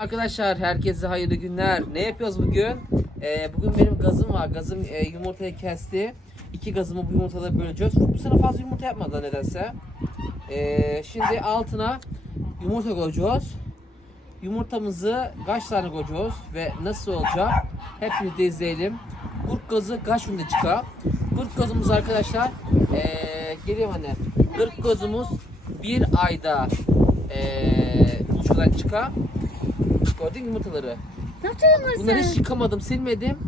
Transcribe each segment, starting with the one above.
Arkadaşlar herkese hayırlı günler. Ne yapıyoruz bugün? Ee, bugün benim gazım var. Gazım e, yumurtayı kesti. İki gazımı bu yumurtada böleceğiz. Bu sene fazla yumurta yapmadı nedense. Ee, şimdi altına yumurta koyacağız. Yumurtamızı kaç tane koyacağız ve nasıl olacak? Hep birlikte izleyelim. Kurt gazı kaç günde çıkar? Kurt gazımız arkadaşlar ee, geliyor anne. Kurt gazımız bir ayda uçudan çıkar. Gördün yumurtaları? Ne yapıyorsun Bunları hiç yıkamadım, silmedim.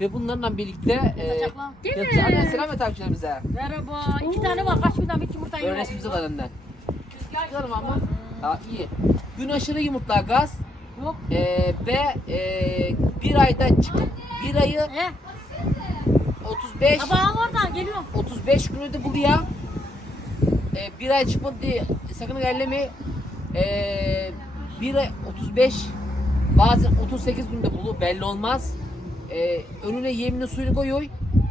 Ve bunlarla birlikte e, Yatacaklar. Değil mi? Anne selam et takipçilerimize. Merhaba. İki tane var. Kaç günden bir yumurta Böyle yiyor. resmimize var önden. Çıkalım ama. Ha iyi. Gün aşırı yumurtlar gaz. Yok. E, ve e, bir ayda çıkıp bir ayı He. 35 Tabağın oradan geliyorum. 35 günü de buraya e, bir ay çıkmadı diye sakın elleme e, bir ay 35 bazen 38 günde bulur belli olmaz e, önüne yemini suyunu koyuyor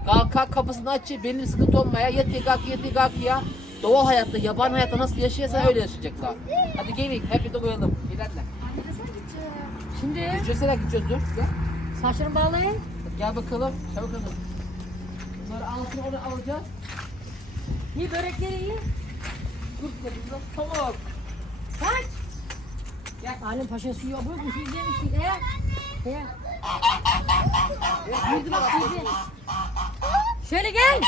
kalka kapısını açıyor benim sıkıntı olmaya yatıyor kalkıyor yatıyor kalkıyor doğal hayatta yaban hayatta nasıl yaşıyorsa öyle yaşayacaklar hadi gelin hep birlikte koyalım anne Şimdi Ücretsiz gideceğiz dur gel. saçlarını bağlayın. gel bakalım çabuk bakalım bunları altına onu alacağız İyi börekleri iyi. Kurtlarımıza tavuk. Saç. Ya Halim Paşa suyu bu bu suyu yemişsin. He. He. Yürüdü bak yürüdü. Şöyle gel.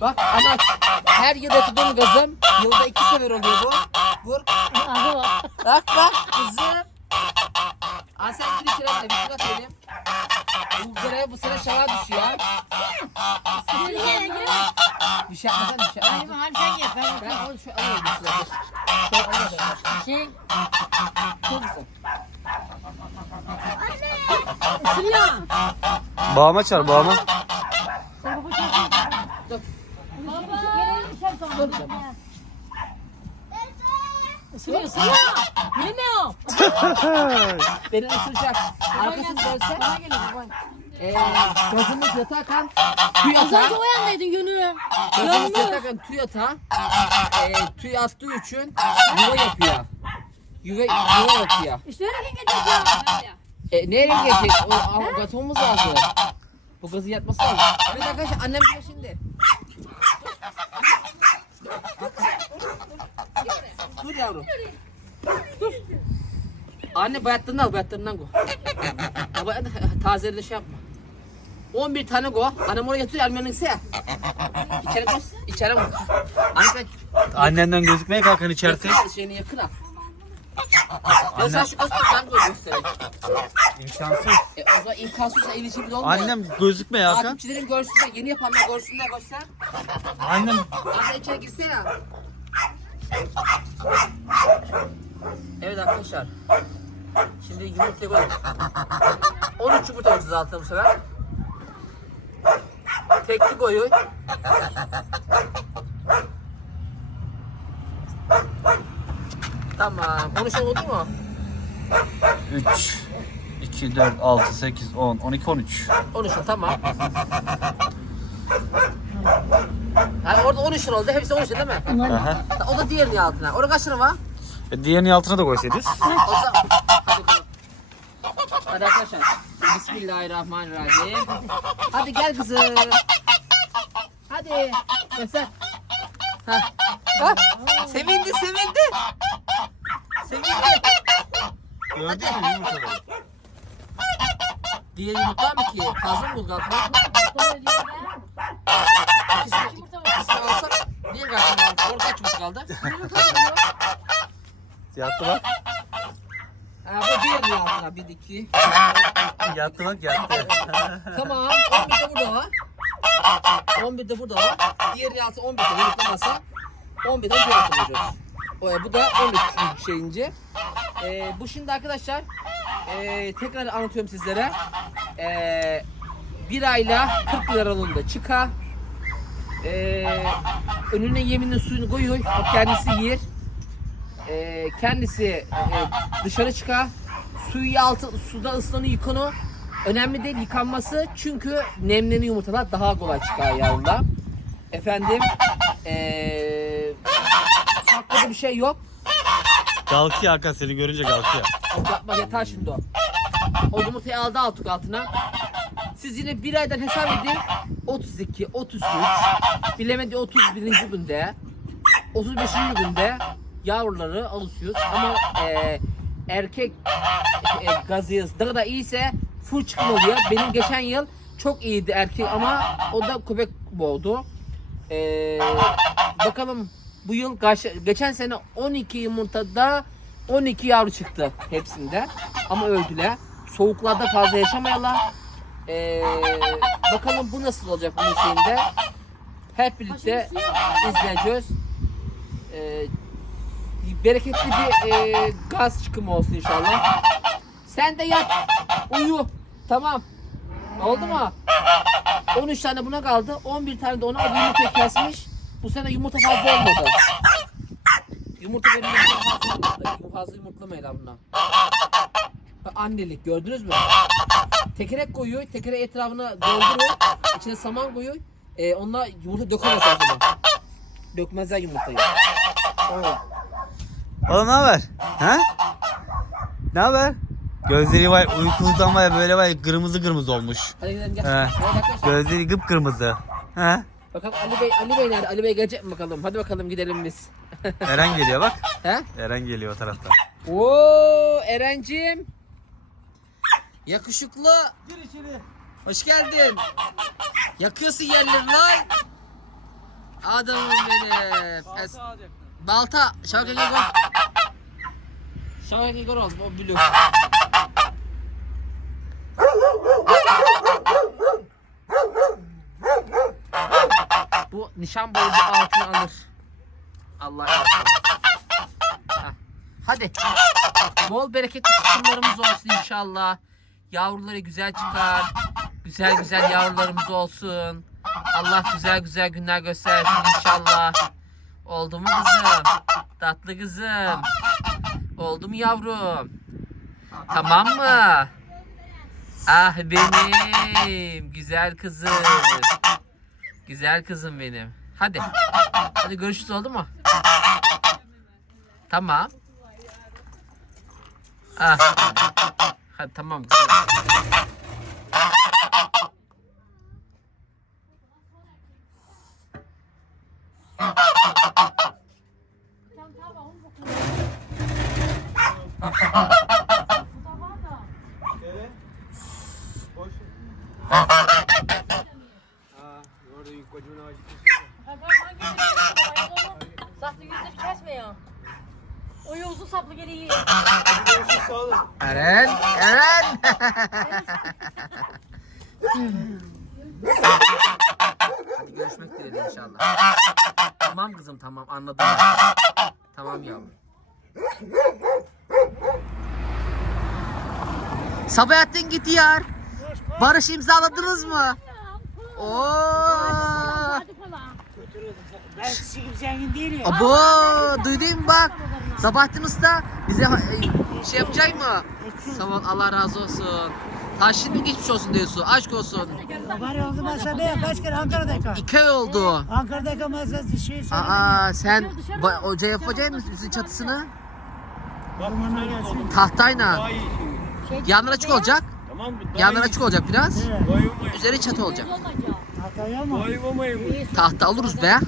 Bak ana her yıl yapıdığım gazım yılda iki sefer oluyor bu. Vur. Abi bak. Bak bak kızım. Aa sen gir içeri anne bir şuna söyleyeyim. Bu görev bu sene şala düşüyor. Bir şey yapmadan bir şey yapmadan. Halim sen gel. Ben Ben onu şu alıyorum alıyorum. şey. Çok güzel. Sürüyor. Bağıma çağır bağıma. Dur. Isırıyor ısırıyor. Bilmiyorum. Beni ısıracak. Arkasını dönse. Bana geliyor Eee gazımız yatarken tüy Az önce atar. o yandaydın yönü. Gazımız Yönlü. yatarken tüy atar. Eee tüy attığı için yuva yapıyor. Yuva, yuva yapıyor. İşte öyle gelecek ya. E, nereye gelecek? O a- gatomuz lazım. Bu gazı yatması lazım. Evet arkadaşlar annem bize şimdi. Dur yavrum. Dur. Anne bayatlarını al bayatlarından koy. Ya bayat, şey yapma. 11 tane koy. Annem oraya götür almanın ise. İçeri koy. İçeri koy. Anne Annenden gözükmeye kalkan içerisi. şeyini yakın al. Ya sen şu göster ben koy göstereyim. İmkansız. E, o zaman imkansızsa el içi bile olmuyor. Annem gözükme ya Hakan. Takipçilerin görsünler, yeni yapanlar görsünler, göster. Annem Anne içeri girsene ya. Evet arkadaşlar. Şimdi yumurtayı koyalım. 13 yumurta koyacağız altına bu sefer. Tekli koyun. Tamam. 13 oldu mu? 3 2 4 6 8 10 12 13. 13 tamam. Yani orada 13 oldu. Hepsi 13 değil mi? Aha. O da diğerinin altına. Orada kaç lira var? E, diğerinin altına da koysaydınız. O zaman... Hadi bakalım. Hadi arkadaşlar. Bismillahirrahmanirrahim. Hadi gel kızım. Hadi. Göster. Ha. Ha. Sevindi, sevindi. Sevindi. Gördün mü yumurtaları? Diğer yumurtlar mı ki? Fazla mı bulgar? Niye kaçtın? Orada kaç yumurta kaldı? Yattı bak. Diğer yumurtlar. Bir, iki. Yattı bak yattı. Tamam. 11 de burada var. 11 de burada var. Diğer yaltı 11 de yumurtlamasa 11'den diğer atılacağız. O, bu da 12 şeyince. Ee, bu şimdi arkadaşlar ee, tekrar anlatıyorum sizlere. Ee, bir ayla 40 lira aralığında çıkar. Ee, önüne yeminin suyunu koyuyor. O kendisi yer. Ee, kendisi e, dışarı çıkar. Suyu altı suda ıslanıyor yıkanıyor. Önemli değil yıkanması çünkü nemleniyor yumurtalar daha kolay çıkar yavrular. Efendim ee, farklı bir şey yok. Kalkıyor Hakan seni görünce kalkıyor. Yapma yeter şimdi o. O yumurtayı aldı altık altına. Siz yine bir aydan hesap edin. 32, 33, bilemedi 31. günde, 35. günde yavruları alışıyoruz. Ama e, erkek e, gazıyız daha da iyiyse full çıkım oluyor. Benim geçen yıl çok iyiydi erkek ama o da köpek boğdu. E, bakalım bu yıl geçen sene 12 yumurtada 12 yavru çıktı hepsinde. Ama öldüler. Soğuklarda fazla yaşamayalar. Ee, bakalım bu nasıl olacak bunun şeyinde. Hep birlikte izleyeceğiz. Ee, bereketli bir e, gaz çıkımı olsun inşallah. Sen de yat, uyu. Tamam. Oldu mu? 13 tane buna kaldı. 11 tane de ona yumurta kesmiş. Bu sene yumurta fazla olmadı. Yumurta benim fazla. Fazla yumurtlamayın bundan. Annelik gördünüz mü? Tekerek koyuyor. Tekere etrafına dolduruyor. İçine saman koyuyor. Ee, onunla yumurta zaman. Dökmezler yumurtayı. Evet. Oğlum ne haber? Ha? Ne haber? Gözleri var uykudan var böyle var kırmızı kırmızı olmuş. Hadi gidelim gel. He. Evet arkadaşlar. Gözleri kıpkırmızı. Ha? Bakalım Ali Bey, Ali Bey nerede? Ali Bey gelecek mi bakalım? Hadi bakalım gidelim biz. Eren geliyor bak. He? Eren geliyor o taraftan. Oo Erencim. Yakışıklı. Gir içeri. Hoş geldin. Yakıyorsun yerleri lan. Adamım benim. Es- Balta alacaktın. Balta. Igor. Şavket Igor oldu. O blue. Bu nişan boyunca altını alır. Allah yardım. Hadi. Bol bereketli çıkımlarımız olsun inşallah. Yavruları güzel çıkar. Güzel güzel yavrularımız olsun. Allah güzel güzel günler göstersin inşallah. Oldu mu kızım? Tatlı kızım. Oldu mu yavrum? Tamam mı? Ah benim güzel kızım. Güzel kızım benim. Hadi. Hadi görüşürüz oldu mu? Tamam. Ah. Hadi tamam kızım. Gel. Boş. Ha, orada yük kocaman ağacı kesiyor. Yüzleri ya. O uzun saplı iyi. Görüşürüz sağ olun. Eren, Eren. Görüşmek dileğiyle inşallah. Tamam kızım tamam anladım. Tamam yavrum. Sabahattin gidiyor. Barış imzaladınız mı? Oo. Ben gibi zengin değilim. Abo, duydun bak. Sabahattin Usta bize e, şey yapacak mı? Sağ ol, Allah razı olsun. Ha şimdi mi geçmiş olsun diyorsun? Aşk olsun. Var oldu masa be kaç kere Ankara'dayken. İki ay oldu. Ankara'dayken masa şey söyledim. Aa sen hoca yapacak mısın üstün çatısını? Bak. Tahtayla. Yanlar açık olacak. Tamam mı? Daha Yanlar açık olacak biraz. Evet. Bayılmayın. Üzeri çatı olacak. Hataya mı? Bayılmayın. Tahta alırız be.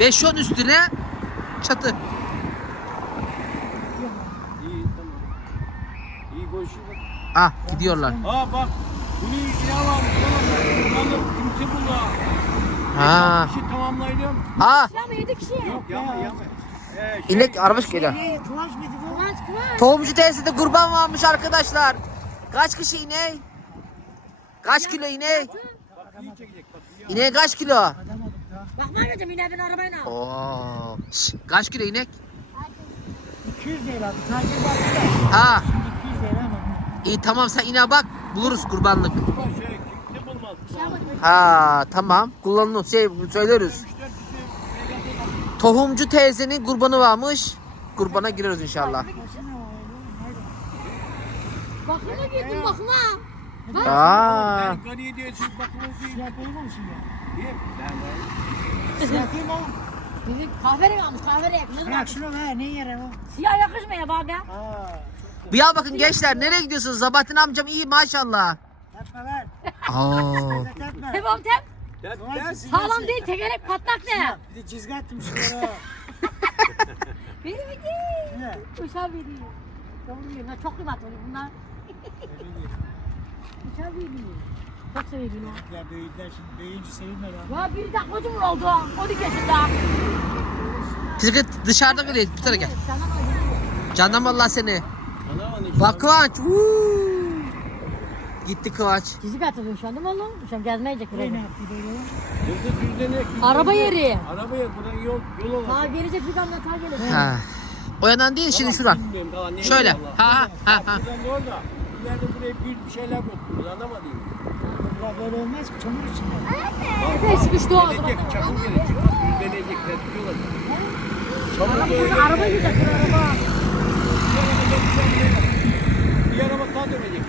5-10 üstüne çatı. İyi tamam. İyi konuşuyor bak. Ah gidiyorlar. Aa bak. Bunu. Bunları kimse buldu. Ha. Şey tamamlayacağım. Ah Ya mı yedi kişi? Yok yama yama. İnek araba geliyor. Tohumcu teyzede kurban varmış arkadaşlar. Kaç kişi inek? Kaç kilo iyi. İneğe kaç kilo? Bakma dedim yine ben arabayla. Oo. Şş, kaç kilo inek? 200 değil abi. Tatil baktı da. Ha. Şimdi 200 değil ama. İyi tamam sen ineğe bak buluruz kurbanlık. Şey. Ha tamam kullanılır şey söyleriz. Tohumcu teyzenin kurbanı varmış. Kurbana gireriz inşallah. Bakıma gittim bakıma. Aa. Kahverengi almış kahverengi. Bırak şunu be ne yere o? Siyah yakışmıyor bana. Aa. Bir al bakın gençler nereye gidiyorsunuz? Zabattin amcam iyi maşallah. Yapma ver. Aa. Çizgi atma. Çizgi Sağlam değil tekerlek patlak ne? Bir de çizgi attım şuraya. Benim iki. Ne? Uşağı veriyor. Doğru diyor. Çok kıymetli oluyor bunlar. Uşağı veriyor. Çok seviyorum ya. Ya büyüdüler şimdi büyüyünce sevinme lan. Ya bir dakika kocaman oldu. 12 yaşında. Kızı dışarıda mı değil? Bu tarafa gel. Canım Allah seni. Bak Kıvanç. Gitti Kıvanç. Fizik atılıyor şu anda mı oğlum? Şu an gezmeyecek Ne buraya. yaptı böyle? Yoksa düzlenek. Araba yeri. Arabaya buradan yol, yol olur. Ha gelecek bir kamyon ta gelir. Ha. O yandan değil şimdi şuradan. Ne Şöyle. Ha ha ha. ha. İleride buraya bir, bir şeyler koydunuz anlamadım. Ya böyle olmaz ki çamur içinde. Epey sıkıştı o zaman. Gelecek, çakıl gelecek. Düzlenecek, tespih olacak. Çamur böyle. Burada araba gidecek bir araba. Bir araba daha dönecek.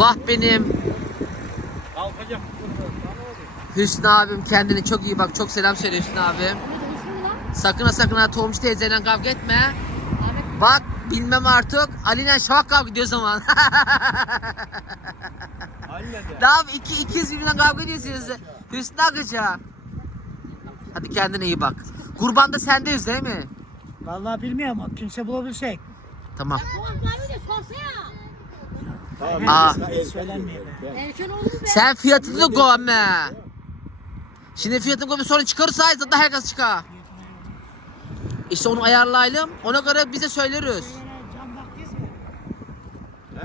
Vah benim. Kalkacak. Hüsnü abim kendine çok iyi bak. Çok selam söyle Hüsnü abim. Sakın ha sakın ha Tohumcu teyzeyle kavga etme. Bak bilmem artık. Ali'yle şafak kavga ediyor zaman. Anne de. ne yap? İki, ikiz birbirinden kavga ediyorsunuz. Hüsnü Akıca. Hadi kendine iyi bak. Kurban da sendeyiz değil mi? Vallahi bilmiyorum kimse bulabilsek. Tamam. Oğlum abi de sorsa ya. Tamam. Aa. Erken be. Sen fiyatını koyma. Şimdi fiyatını koyma sonra çıkarırsa zaten herkes çıkar. İşte onu ayarlayalım. Ona göre bize söyleriz.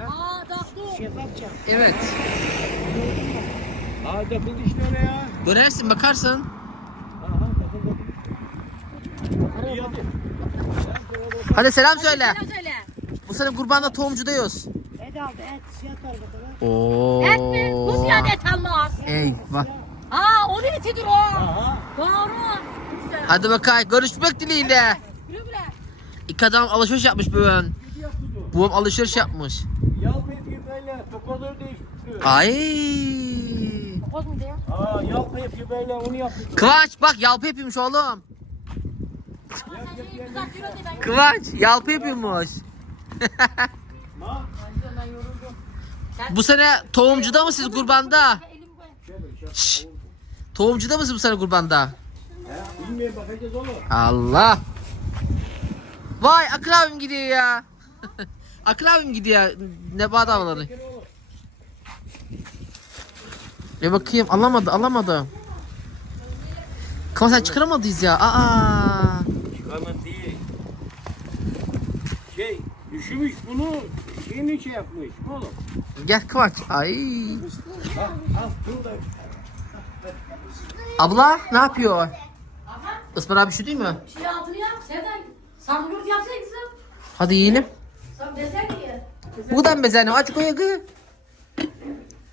Aa. Şeffaf cam. Evet. Aa takıldı işte oraya. Görersin bakarsın. Aha takıldı. İyi hadi. Hadi selam söyle. Selam söyle. Bu sene kurbanda tohumcudayız. Et aldı et siyah bakalım. Oo. Et mi? Bu ziyade et almaz. Eyvah. Aa onun etidir o. Aha. Doğru. Güzel. Hadi bakayım görüşmek dileğiyle. Güle güle. İki adam alışveriş yapmış bugün. Babam alışveriş yapmış. Yal böyle tokaları değiştiriyor. Ay. Koz mu diyor? Aa yal böyle onu yapıyor. Kıvanç bak yalpı yapıyormuş oğlum. Ben. Kıvanç yalpı yapıyormuş. Ha? Ben yoruldum. Bu sene tohumcuda mı siz kurbanda? Şşş. Tohumcuda mısın bu sene kurbanda? Bilmiyorum bakacağız oğlum. Allah. Vay Akın abim gidiyor ya. Akın abim gidiyor nebat havaları. Bir bakayım alamadı alamadı. Kıvanç sen çıkaramadıyız ya. Aa. Çıkarma değil. Şey düşmüş bunu şeyini şey yapmış oğlum. Gel Kıvanç. Ay. Al al dur da. Abla ne yapıyor? Ismar abi şu değil mi? Şey altını yap. Senden sarmıyorum yapsaydın kızım. Hadi yiyelim. Sen desen ki. Buradan bezene aç koy koy.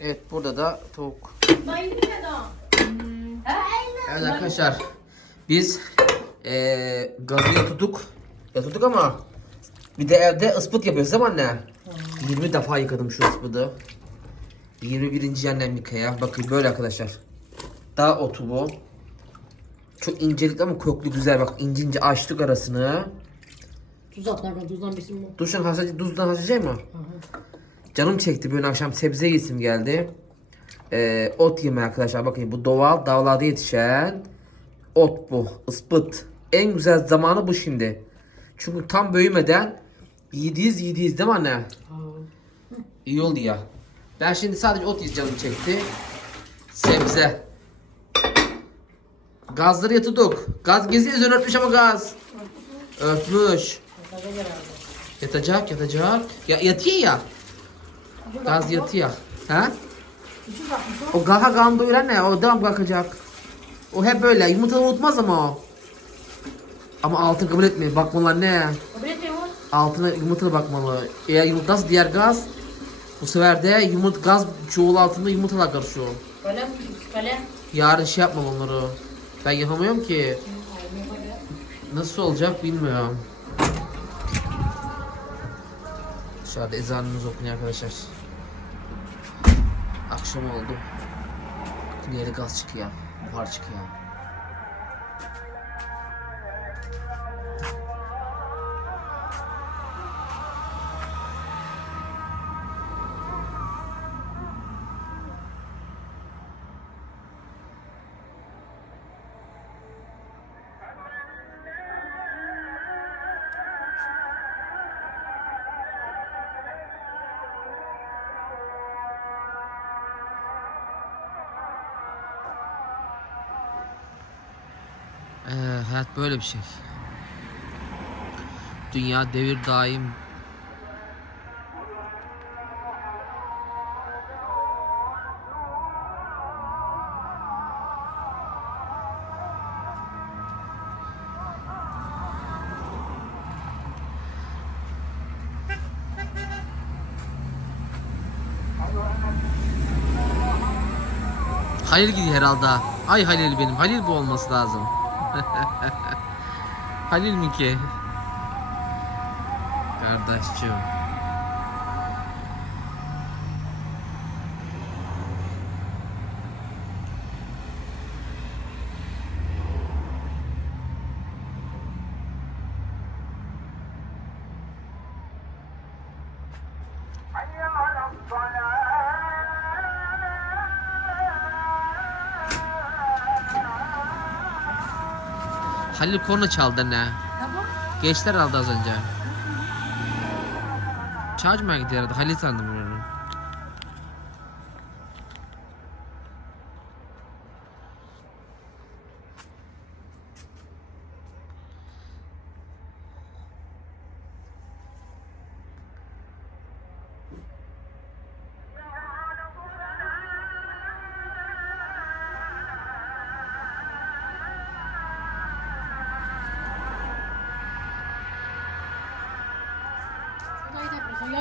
Evet burada da tavuk. Daha. He? Evet arkadaşlar biz eee gazı yatırdık. Yatırdık ama bir de evde ıspıt yapıyoruz değil mi anne? 20 defa yıkadım şu ıspıdı. 21. annem yıkaya. Bakın böyle arkadaşlar. Daha otu bu. Çok incelik ama köklü güzel bak ince ince açtık arasını. Tuz at nereden tuzdan bilsin bu. Duştan hasacı, duzdan hasacak mı? Canım çekti böyle akşam sebze yesim geldi. Ee, ot yeme arkadaşlar bakın bu doğal dağlarda yetişen ot bu ıspıt. En güzel zamanı bu şimdi. Çünkü tam büyümeden yediyiz yediyiz değil mi anne? İyi oldu ya. Ben şimdi sadece ot yiyeceğim canım çekti. Sebze. Gazları yatırdık. Gaz geziyor üzerine örtmüş ama gaz. Örtmüş. Yatacak yatacak. Ya, yatıyor ya. Gaz yatıyor. Ha? O gaha kan doyuran ne? O devam kalkacak. O hep böyle. Yumurta unutmaz ama o. Ama altın kabul etmiyor. Bakmalar ne? Kabul etmiyor? Altına yumurtaya bakmalı. Eğer yumurtası diğer gaz bu sefer de yumurta gaz çoğul altında yumurtalar karışıyor. Kalem, kalem. Yarın şey yapmam onları. Ben yapamıyorum ki. Nasıl olacak bilmiyorum. Dışarıda ezanımız okunuyor arkadaşlar. Akşam oldu. Yere gaz çıkıyor. Buhar çıkıyor. Hayat böyle bir şey. Dünya devir daim. Halil gidiyor herhalde. Ay Halil benim. Halil bu olması lazım. Halil mi ki? Kardeşciğim. Halil korna çaldı ne? Tamam. Geçler aldı az önce. Çağırmaya gidiyor herhalde. Halil sandım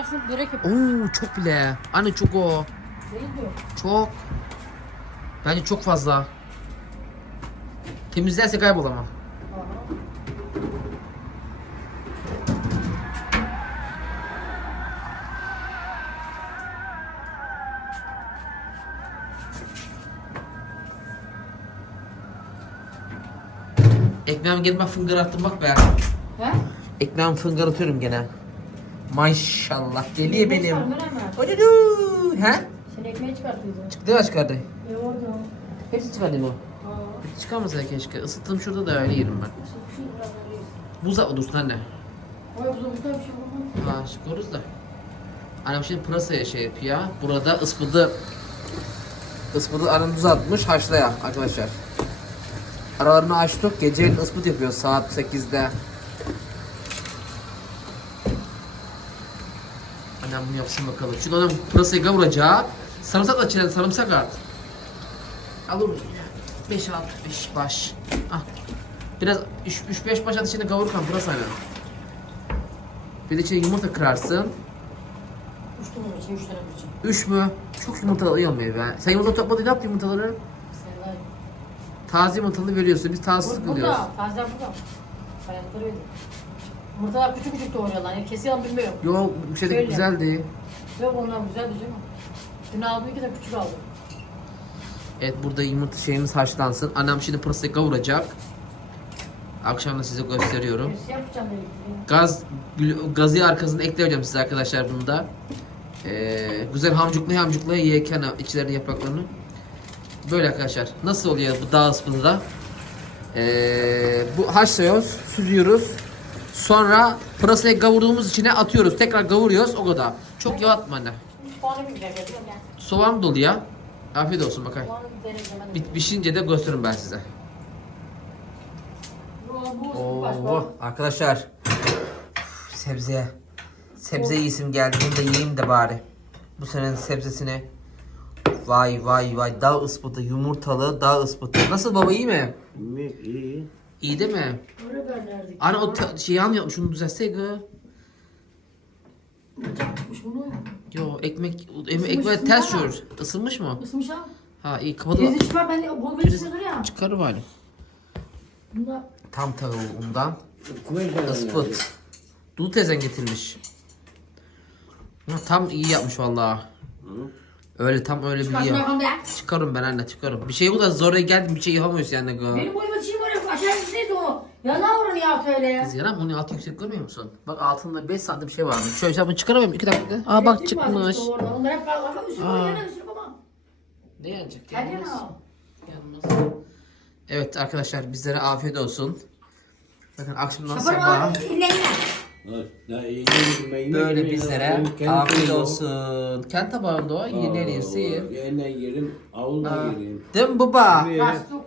da yapıyorsun. Ya şu börek yapıyorsun. Oo çok bile. Anne çok o. Çok. Bence çok fazla. Temizlerse kaybol ama. Ekmeğimi gelme fıngır attım bak be. He? Ekmeğimi fıngır atıyorum gene. Maşallah geliyor benim. Odudu. He? Sen ekmeği çıkartıyordun. Çıktı mı çıkardı? E orada. Hepsi çıkardı bu. Aa. Çıkarmasa keşke. Isıttım şurada da öyle yerim ben. Şu biraz arıyorsun. Buz atma dursun anne. Oy buzumuzda bir şey olmaz. Ha çıkarız da. Annem şimdi pırasaya şey yapıyor. Burada ıspıdı. Ispıdı annem buz atmış haşlaya arkadaşlar. Aralarını açtık. Gecenin ıspıt yapıyor saat 8'de. Annem bunu yapsın bakalım. Şimdi annem pırasayı kavuracağı. Sarımsak da çilen sarımsak at. Alır mı? 5 6 5 baş. Ah. Biraz 3 5 baş at içinde kavururken pırasayla. Bir de içine yumurta kırarsın. Üç tane için, üç tane için. Üç mü? Çok yumurta alıyor be. Sen yumurta topladın ne yaptın yumurtaları? Taze yumurtalı veriyorsun. Biz taze sıkılıyoruz. Burada, taze burada. Hayatları öyle. Yumurtalar küçük küçük doğruyorlar. Yani kesiyorlar bilmiyorum. Yok bir şey de Öyle. güzeldi. Yok onlar güzel güzel mi? Dün aldım iki de küçük aldım. Evet burada yumurta şeyimiz haşlansın. Annem şimdi pırasayı kavuracak. Akşam da size gösteriyorum. Gerisi yapacağım dedim. Gaz gazı arkasında ekleyeceğim size arkadaşlar bunu da. Ee, güzel hamcuklaya hamcuklaya yiyken içlerini yapraklarını. Böyle arkadaşlar. Nasıl oluyor bu dağ ıspını da? Ee, bu haşlıyoruz, süzüyoruz. Sonra pırasayı kavurduğumuz içine atıyoruz. Tekrar kavuruyoruz. O kadar. Çok yağ atma anne. Bir güzel yapıyorum. Soğan dolu ya. Afiyet olsun hadi. Bit pişince de gösteririm ben size. Başka. arkadaşlar. Sebze. Sebze yiyesim geldi. Bunu da yiyeyim de bari. Bu senenin sebzesini. Vay vay vay. Dağ ıspıtı. Yumurtalı dağ ıspıtı. Nasıl baba iyi mi? İyi iyi. İyi değil mi? Öyle. Anne o te- şey yan yapmış. Şunu düzeltsene gı. Yapmış bunu. Yo ekmek em- ekmek ters şur. Isınmış mı? Ismış ha. Ha iyi kapalı. Gezi çıkar ben de bol bir içinde dur ya. Çıkarır bari. Bunda Tam tavuğundan. Ispıt. Dul tezen getirmiş. Ha, tam iyi yapmış vallahi. Öyle tam öyle biliyor. ya. Çıkarım ben anne çıkarım. Bir şey bu da zora geldim bir şey yapamıyorsun yani. Benim boyuma çiğ Yana vurun ya öyle ya. yaram onun altı yüksek görmüyor musun? Bak altında 5 santim şey var. Şöyle sen bunu çıkaramıyorum 2 dakika. Aa bak çıkmış. Onlar hep kaldı. Üstüne yana üstüne koyma. Ne yanacak? Her yana al. Yanmaz. Evet arkadaşlar bizlere afiyet olsun. Bakın akşamdan sabaha var. Yine. Böyle bizlere afiyet olsun. Kent tabağında o yeneriz yer. Yeniden yerim, avulda yerim. Değil mi baba?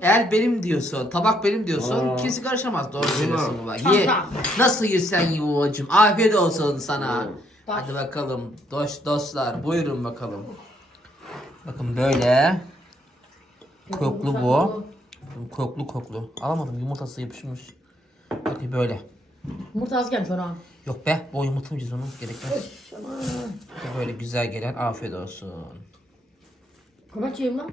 Eğer benim diyorsun, tabak benim diyorsun, Aa. kimse karışamaz. Doğru söylüyorsun baba. Ye. Nasıl yersen ye babacığım. Afiyet olsun sana. Hadi bakalım dost dostlar buyurun bakalım. Bakın böyle. Koklu bu. Koklu koklu. Alamadım yumurtası yapışmış. Bakın böyle. Yumurta az gelmiş ona. Yok be bu yumurtamayacağız onu gerekmez. Böyle güzel gelen afiyet olsun. Kaç yiyeyim lan?